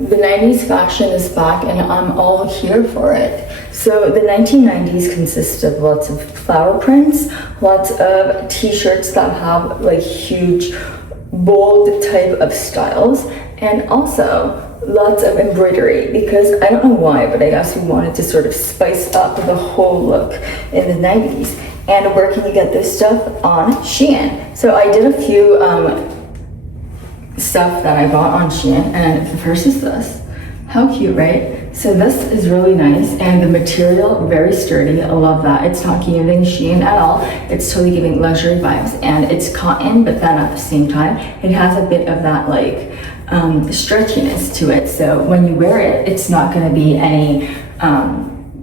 The 90s fashion is back and I'm all here for it. So the 1990s consist of lots of flower prints, lots of t-shirts that have like huge, bold type of styles, and also lots of embroidery, because I don't know why, but I guess we wanted to sort of spice up the whole look in the 90s. And where can you get this stuff? On SHEIN. So I did a few stuff that I bought on SHEIN, and the first is this. How cute, right? So this is really nice, and the material very sturdy. I love that. It's not giving SHEIN at all. It's totally giving luxury vibes, and it's cotton, but then at the same time it has a bit of that like stretchiness to it. So when you wear it, it's not going to be any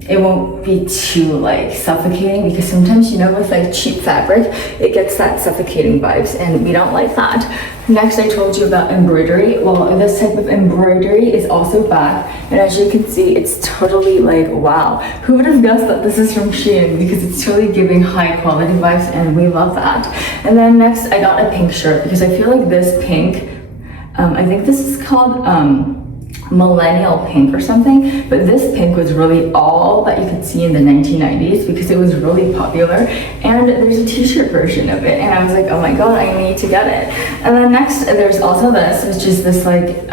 it won't be too like suffocating, because sometimes, you know, with like cheap fabric, it gets that suffocating vibes, and we don't like that. Next, I told you about embroidery. Well, this type of embroidery is also back, and as you can see, it's totally like, wow. Who would have guessed that this is from SHEIN? Because it's totally giving high quality vibes, and we love that. And then next, I got a pink shirt, because I feel like this pink, I think this is called millennial pink or something, but this pink was really all that you could see in the 1990s, because it was really popular, and there's a t-shirt version of it, and I was like, oh my god, I need to get it. And then next there's also this, which is this like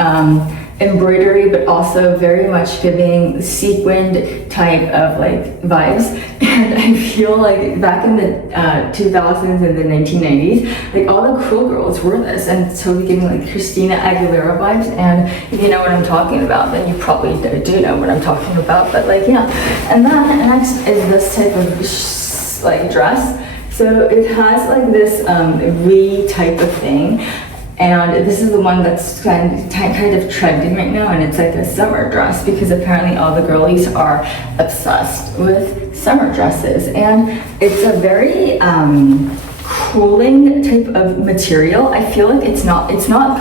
embroidery, but also very much giving sequined type of like vibes. And I feel like back in the 2000s and the 1990s, like all the cool girls wore this, and it's totally giving like Christina Aguilera vibes. And if you know what I'm talking about, then you probably do know what I'm talking about. But like, yeah. And then next is this type of like dress. So it has like this V type of thing. And this is the one that's kind of trending right now, and it's like a summer dress, because apparently all the girlies are obsessed with summer dresses. And it's a very cooling type of material. I feel like it's not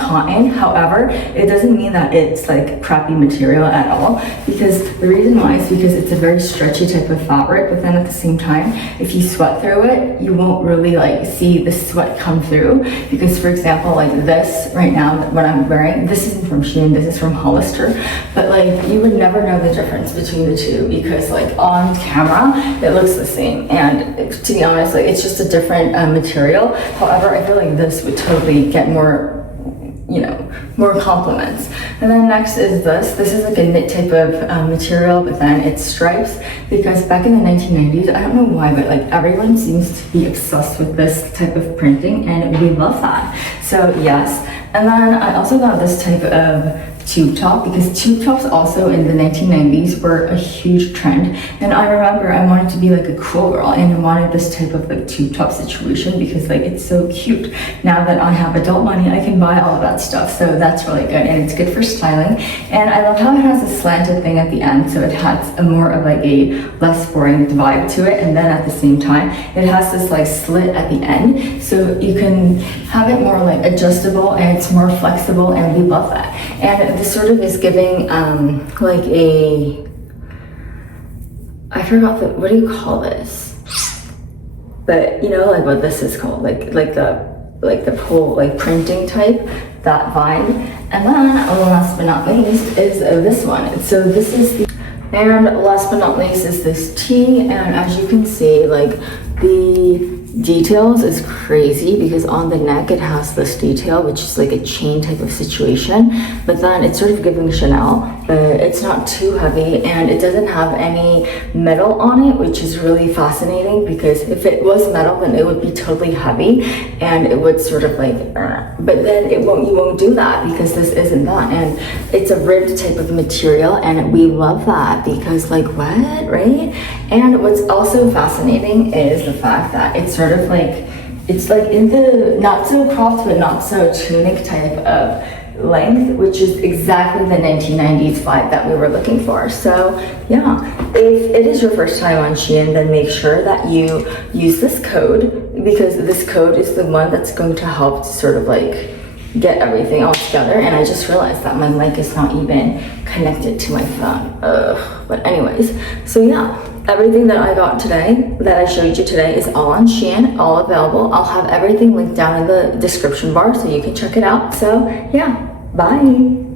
cotton. However, it doesn't mean that it's like crappy material at all, because the reason why is because it's a very stretchy type of fabric, but then at the same time, if you sweat through it, you won't really like see the sweat come through. Because for example, like this right now, what I'm wearing, this isn't from SHEIN, this is from Hollister, but like you would never know the difference between the two, because like on camera it looks the same, and to be honest, like it's just a different material. However, I feel like this would totally get more, you know, more compliments. And then next is this. This is like a knit type of material, but then it's stripes, because back in the 1990s, I don't know why, but like everyone seems to be obsessed with this type of printing, and we love that. So yes. And then I also got this type of tube top, because tube tops also in the 1990s were a huge trend. And I remember I wanted to be like a cool girl, and I wanted this type of like tube top situation, because like it's so cute. Now that I have adult money, I can buy all of that stuff, so that's really good, and it's good for styling. And I love how it has a slanted thing at the end, so it has a more of like a less boring vibe to it, and then at the same time it has this like slit at the end, so you can have it more like adjustable, and it's more flexible, and we love that. And this sort of is giving like a, I forgot what do you call this, but you know, like what this is called, like the whole like printing type, that vibe. And then last but not least is this one. So this is the, and last but not least is this tee, and as you can see, like the details is crazy, because on the neck it has this detail, which is like a chain type of situation, but then it's sort of giving Chanel, but it's not too heavy, and it doesn't have any metal on it, which is really fascinating, because if it was metal, then it would be totally heavy, and it would sort of like but then you won't do that, because this isn't that, and it's a ribbed type of material, and we love that, because like what, right? And what's also fascinating is the fact that it's sort of like, it's like in the not so cropped but not so tunic type of length, which is exactly the 1990s vibe that we were looking for. So yeah, if it is your first time on SHEIN, then make sure that you use this code, because this code is the one that's going to help to sort of like get everything all together. And I just realized that my mic is not even connected to my phone. But anyways, so yeah, everything that I got today, that I showed you today, is all on SHEIN, all available. I'll have everything linked down in the description bar so you can check it out. So yeah, bye.